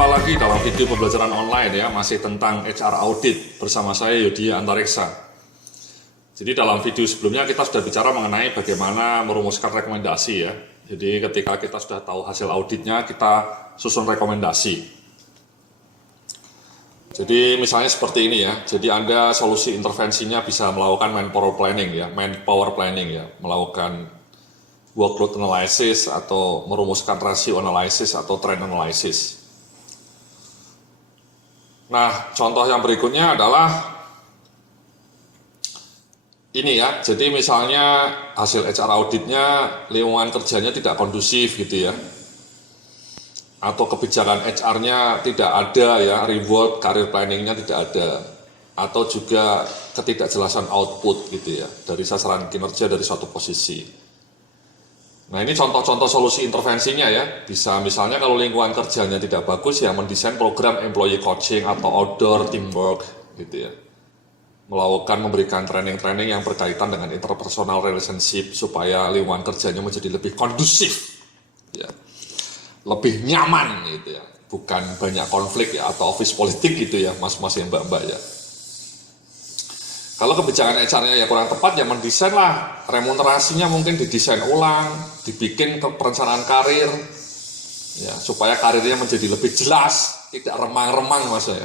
Jumpa lagi dalam video pembelajaran online ya, masih tentang HR Audit bersama saya Yudhya Antareksa. Jadi dalam video sebelumnya kita sudah bicara mengenai bagaimana merumuskan rekomendasi ya. Jadi ketika kita sudah tahu hasil auditnya, kita susun rekomendasi. Jadi misalnya seperti ini ya, jadi Anda solusi intervensinya bisa melakukan manpower planning ya, melakukan workload analysis atau merumuskan ratio analysis atau trend analysis. Nah, contoh yang berikutnya adalah ini ya, jadi misalnya hasil HR auditnya lingkungan kerjanya tidak kondusif gitu ya, atau kebijakan HR-nya tidak ada ya, reward, career planning-nya tidak ada, atau juga ketidakjelasan output gitu ya, dari sasaran kinerja dari suatu posisi. Nah ini contoh-contoh solusi intervensinya ya, bisa misalnya kalau lingkungan kerjanya tidak bagus ya mendesain program employee coaching atau outdoor teamwork gitu ya. Memberikan training-training yang berkaitan dengan interpersonal relationship supaya lingkungan kerjanya menjadi lebih kondusif ya, lebih nyaman gitu ya, bukan banyak konflik ya atau office politik gitu ya mas-mas ya mbak-mbak ya. Kalau kebijakan HR-nya ya kurang tepat, ya mendesain lah, remunerasinya mungkin didesain ulang, dibikin ke perencanaan karir, ya supaya karirnya menjadi lebih jelas, tidak remang-remang mas ya.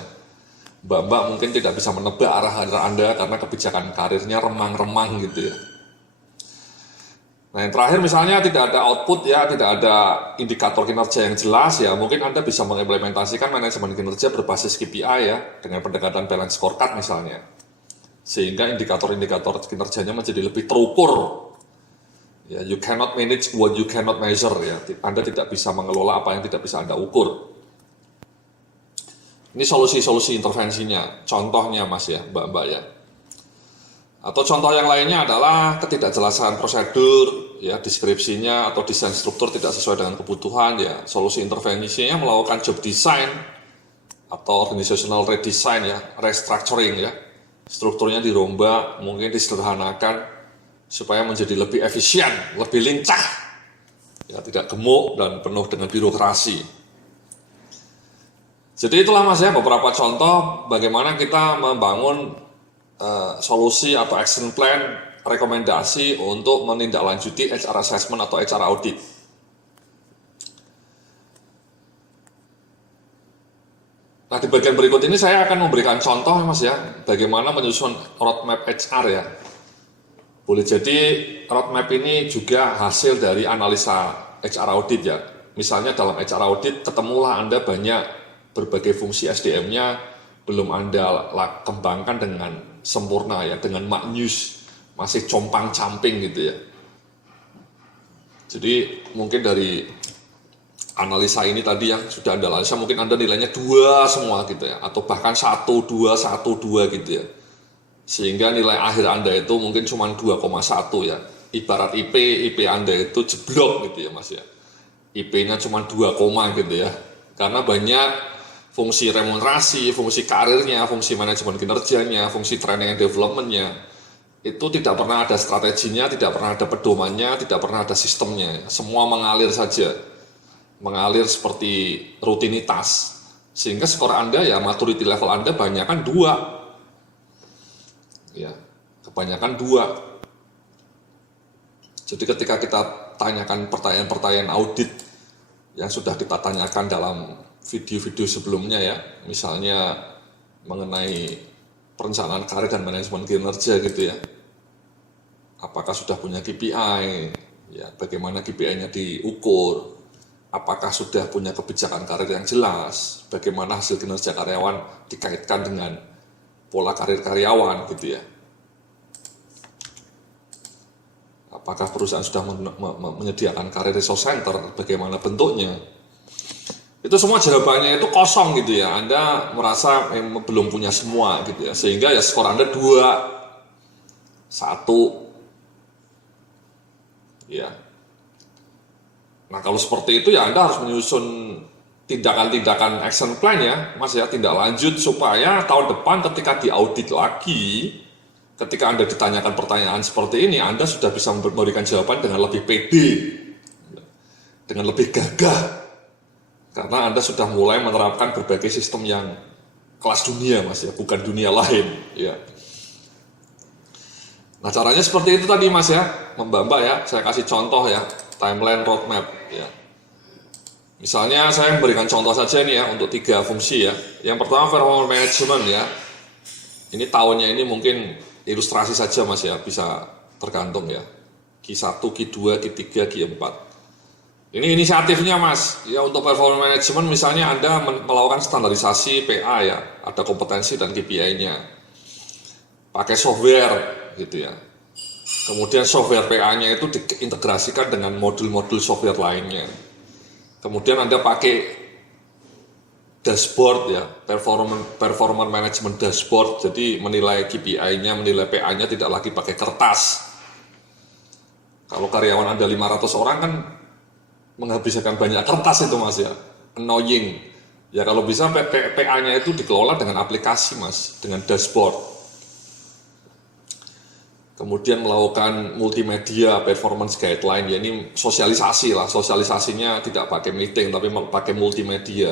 Mbak-mbak mungkin tidak bisa menebak arah Anda karena kebijakan karirnya remang-remang gitu ya. Nah yang terakhir misalnya tidak ada output ya, tidak ada indikator kinerja yang jelas ya, mungkin Anda bisa mengimplementasikan manajemen kinerja berbasis KPI ya, dengan pendekatan balance scorecard misalnya. Sehingga indikator-indikator kinerjanya menjadi lebih terukur. Ya, you cannot manage what you cannot measure ya. Anda tidak bisa mengelola apa yang tidak bisa Anda ukur. Ini solusi-solusi intervensinya, contohnya mas ya, mbak-mbak ya. Atau contoh yang lainnya adalah ketidakjelasan prosedur, ya deskripsinya atau desain struktur tidak sesuai dengan kebutuhan ya. Solusi intervensinya melakukan job design atau organizational redesign ya, restructuring ya. Strukturnya dirombak, mungkin disederhanakan supaya menjadi lebih efisien, lebih lincah, ya tidak gemuk dan penuh dengan birokrasi. Jadi itulah mas ya beberapa contoh bagaimana kita membangun solusi atau action plan, rekomendasi untuk menindaklanjuti HR assessment atau HR audit. Nah di bagian berikut ini saya akan memberikan contoh mas ya, bagaimana menyusun roadmap HR ya. Boleh jadi roadmap ini juga hasil dari analisa HR audit ya. Misalnya dalam HR audit ketemulah Anda banyak berbagai fungsi SDM-nya belum Anda kembangkan dengan sempurna ya, dengan maknyus, masih compang-camping gitu ya. Jadi mungkin dari analisa ini tadi yang sudah Anda analisa mungkin Anda nilainya 2 semua gitu ya, atau bahkan 1, 2, 1, 2 gitu ya, sehingga nilai akhir Anda itu mungkin cuma 2,1 ya, ibarat IP Anda itu jeblok gitu ya mas ya, IP-nya cuma 2, gitu ya, karena banyak fungsi remunerasi, fungsi karirnya, fungsi manajemen kinerjanya, fungsi training and development-nya itu tidak pernah ada strateginya, tidak pernah ada pedomannya, tidak pernah ada sistemnya, semua mengalir saja, mengalir seperti rutinitas, sehingga skor Anda ya maturity level Anda kebanyakan 2 ya, kebanyakan 2. Jadi ketika kita tanyakan pertanyaan-pertanyaan audit yang sudah kita tanyakan dalam video-video sebelumnya ya, misalnya mengenai perencanaan karir dan manajemen kinerja gitu ya, apakah sudah punya KPI ya, bagaimana KPI-nya diukur, apakah sudah punya kebijakan karir yang jelas, bagaimana hasil kinerja karyawan dikaitkan dengan pola karir karyawan gitu ya. Apakah perusahaan sudah menyediakan karir resource center, bagaimana bentuknya. Itu semua jawabannya itu kosong gitu ya. Anda merasa belum punya semua gitu ya. Sehingga ya skor Anda 2, 1 ya. Nah kalau seperti itu ya Anda harus menyusun tindakan-tindakan action plan ya mas ya, tindak lanjut supaya tahun depan ketika diaudit lagi, ketika Anda ditanyakan pertanyaan seperti ini, Anda sudah bisa memberikan jawaban dengan lebih pede, dengan lebih gagah, Karena Anda sudah mulai menerapkan berbagai sistem yang kelas dunia Mas ya, bukan dunia lain ya. Nah caranya seperti itu tadi Mas ya, Mbak ya, saya kasih contoh ya, timeline roadmap ya. Misalnya saya memberikan contoh saja nih ya untuk 3 fungsi ya. Yang pertama performance management ya. Ini tahunnya ini mungkin ilustrasi saja Mas ya, bisa tergantung ya. Q1, Q2, Q3, Q4. Ini inisiatifnya Mas, ya untuk performance management misalnya Anda melakukan standarisasi PA ya, ada kompetensi dan KPI-nya. Pakai software gitu ya. Kemudian software PA-nya itu diintegrasikan dengan modul-modul software lainnya. Kemudian Anda pakai dashboard ya, performance management dashboard, jadi menilai KPI-nya, menilai PA-nya tidak lagi pakai kertas. Kalau karyawan Anda 500 orang kan menghabiskan banyak kertas itu Mas ya, annoying. Ya kalau bisa PA-nya itu dikelola dengan aplikasi Mas, dengan dashboard. Kemudian melakukan multimedia performance guideline, ya ini sosialisasi lah, sosialisasinya tidak pakai meeting tapi pakai multimedia.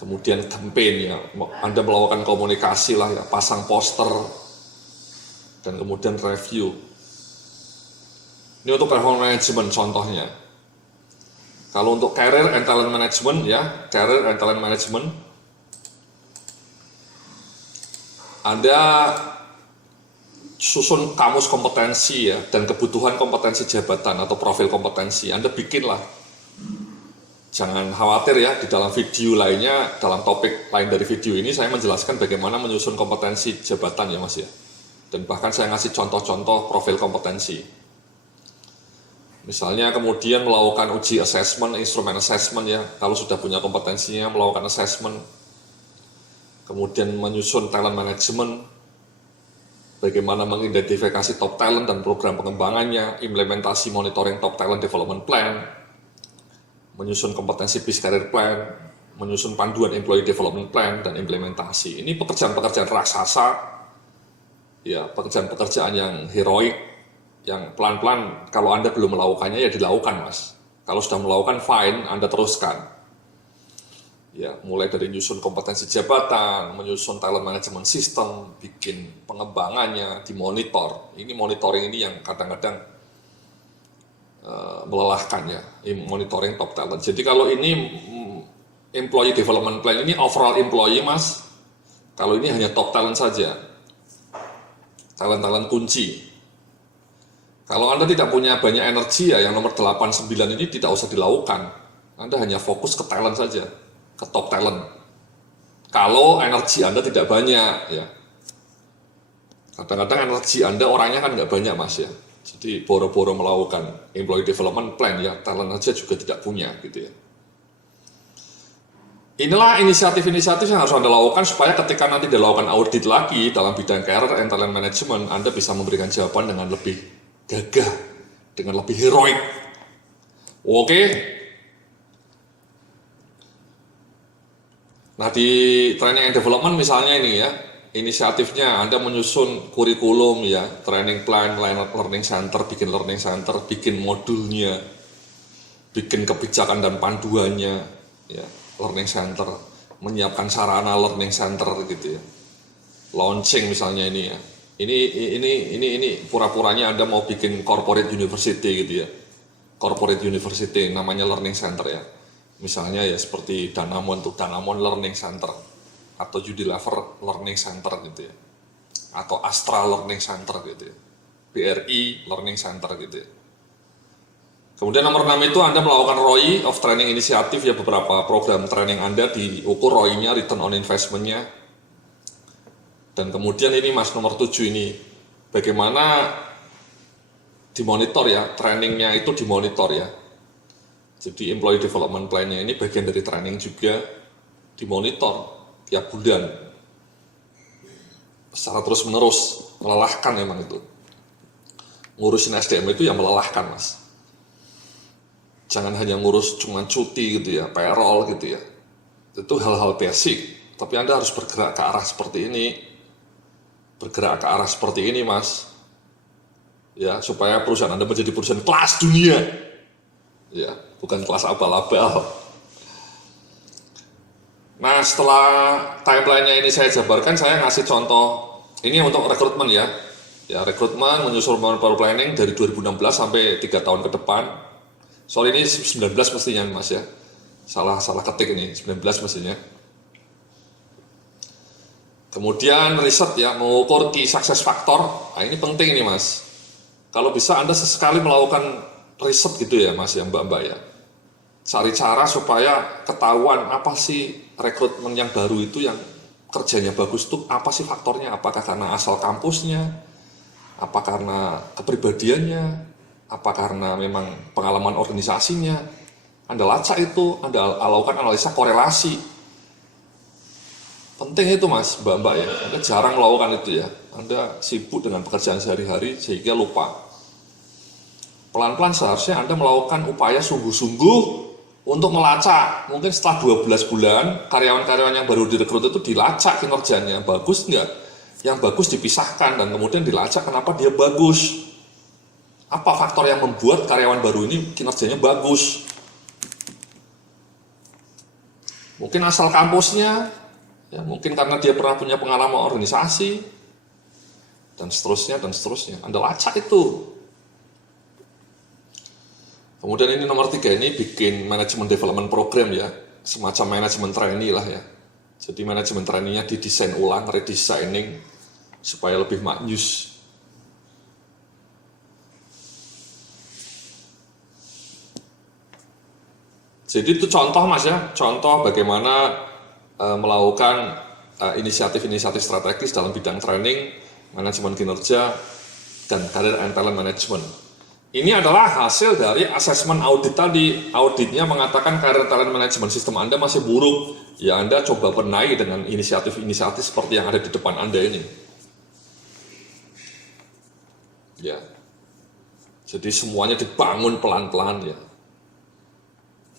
Kemudian campaign ya, Anda melakukan komunikasi lah ya, pasang poster dan kemudian review. Ini untuk performance management contohnya. Kalau untuk career and talent management ya, career and talent management, Anda susun kamus kompetensi ya, dan kebutuhan kompetensi jabatan atau profil kompetensi. Anda bikinlah. Jangan khawatir ya, di dalam video lainnya, dalam topik lain dari video ini saya menjelaskan bagaimana menyusun kompetensi jabatan ya Mas ya. Dan bahkan saya ngasih contoh-contoh profil kompetensi. Misalnya kemudian melakukan uji assessment, instrumen assessment ya, kalau sudah punya kompetensinya melakukan assessment. Kemudian menyusun talent management, bagaimana mengidentifikasi top talent dan program pengembangannya, implementasi monitoring top talent development plan, menyusun kompetensi bis career plan, menyusun panduan employee development plan, dan implementasi. Ini pekerjaan-pekerjaan raksasa, ya pekerjaan-pekerjaan yang heroik, yang pelan-pelan kalau Anda belum melakukannya ya dilakukan Mas. Kalau sudah melakukan fine, Anda teruskan. Ya, mulai dari menyusun kompetensi jabatan, menyusun talent management system, bikin pengembangannya, dimonitor. Ini monitoring ini yang kadang-kadang melelahkan ya, monitoring top talent. Jadi kalau ini employee development plan, ini overall employee Mas. Kalau ini hanya top talent saja, talent-talent kunci. Kalau Anda tidak punya banyak energi ya, yang nomor 8, 9 ini tidak usah dilakukan. Anda hanya fokus ke talent saja, ke top talent. Kalau energi Anda tidak banyak ya, kadang-kadang energi Anda orangnya kan nggak banyak Mas ya. Jadi boro-boro melakukan employee development plan ya, talent aja juga tidak punya gitu ya. Inilah inisiatif-inisiatif yang harus Anda lakukan supaya ketika nanti dilakukan audit lagi dalam bidang career and talent management, Anda bisa memberikan jawaban dengan lebih gagah, dengan lebih heroik. Oke. Nah di training and development misalnya ini ya, inisiatifnya Anda menyusun kurikulum ya, training plan, learning center, bikin learning center, bikin modulnya, bikin kebijakan dan panduannya ya, learning center, menyiapkan sarana learning center gitu ya. Launching misalnya ini ya. Ini pura-puranya Anda mau bikin corporate university gitu ya. Corporate university namanya learning center ya. Misalnya ya seperti Danamon tuh, Danamon Learning Center atau Unilever Learning Center gitu ya. Atau Astra Learning Center gitu ya. BRI Learning Center gitu ya. Kemudian nomor 6 itu Anda melakukan ROI of Training Initiative ya, beberapa program training Anda diukur ROI-nya, return on investment-nya. Dan kemudian ini Mas nomor 7 ini, bagaimana dimonitor ya, trainingnya itu dimonitor ya. Jadi employee development plan-nya ini bagian dari training juga, dimonitor tiap bulan. Secara terus menerus, melelahkan memang itu. Ngurusin SDM itu yang melelahkan Mas. Jangan hanya ngurus cuma cuti gitu ya, payroll gitu ya. Itu hal-hal basic, tapi Anda harus bergerak ke arah seperti ini. Bergerak ke arah seperti ini Mas. Ya, supaya perusahaan Anda menjadi perusahaan kelas dunia. Ya, bukan kelas abal-abal. Nah, setelah timeline-nya ini saya jabarkan, saya ngasih contoh ini untuk rekrutmen ya. Ya, rekrutmen menyusul power planning dari 2016 sampai 3 tahun ke depan. Soal ini 19 mestinya Mas ya. Salah ketik ini, 19 mestinya. Kemudian riset ya, mengukur key success factor. Nah, ini penting ini Mas. Kalau bisa Anda sesekali melakukan riset gitu ya Mas ya, Mbak-mbak ya. Cari cara supaya ketahuan apa sih rekrutmen yang baru itu yang kerjanya bagus tuh apa sih faktornya? Apakah karena asal kampusnya? Apa karena kepribadiannya? Apa karena memang pengalaman organisasinya? Anda lacak itu, Anda lakukan analisa korelasi. Penting itu Mas, Mbak-mbak ya. Anda jarang melakukan itu ya. Anda sibuk dengan pekerjaan sehari-hari sehingga lupa. Pelan-pelan seharusnya Anda melakukan upaya sungguh-sungguh untuk melacak. Mungkin setelah 12 bulan, karyawan-karyawan yang baru direkrut itu dilacak kinerjanya. Bagus enggak? Yang bagus dipisahkan dan kemudian dilacak kenapa dia bagus. Apa faktor yang membuat karyawan baru ini kinerjanya bagus? Mungkin asal kampusnya, ya mungkin karena dia pernah punya pengalaman organisasi, dan seterusnya, dan seterusnya. Anda lacak itu. Kemudian ini nomor 3 ini bikin manajemen development program ya, semacam manajemen trainee lah ya. Jadi manajemen trainee-nya didesain ulang, redesigning supaya lebih maknyus. Jadi itu contoh Mas ya, contoh bagaimana melakukan inisiatif-inisiatif strategis dalam bidang training, manajemen kinerja, dan career and talent management. Ini adalah hasil dari asesmen audit tadi. Auditnya mengatakan career talent management sistem Anda masih buruk. Ya Anda coba benahi dengan inisiatif-inisiatif seperti yang ada di depan Anda ini. Ya. Jadi semuanya dibangun pelan-pelan ya.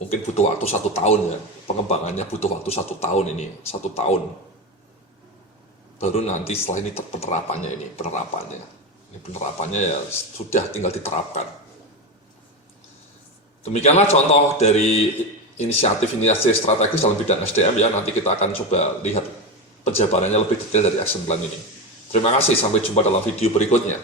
Mungkin butuh waktu 1 tahun ya. Pengembangannya butuh waktu 1 tahun ini. 1 tahun. Baru nanti setelah ini penerapannya. Ini penerapannya ya sudah tinggal diterapkan. Demikianlah contoh dari inisiatif strategis dalam bidang SDM ya. Nanti kita akan coba lihat penjabarannya lebih detail dari action plan ini. Terima kasih, sampai jumpa dalam video berikutnya.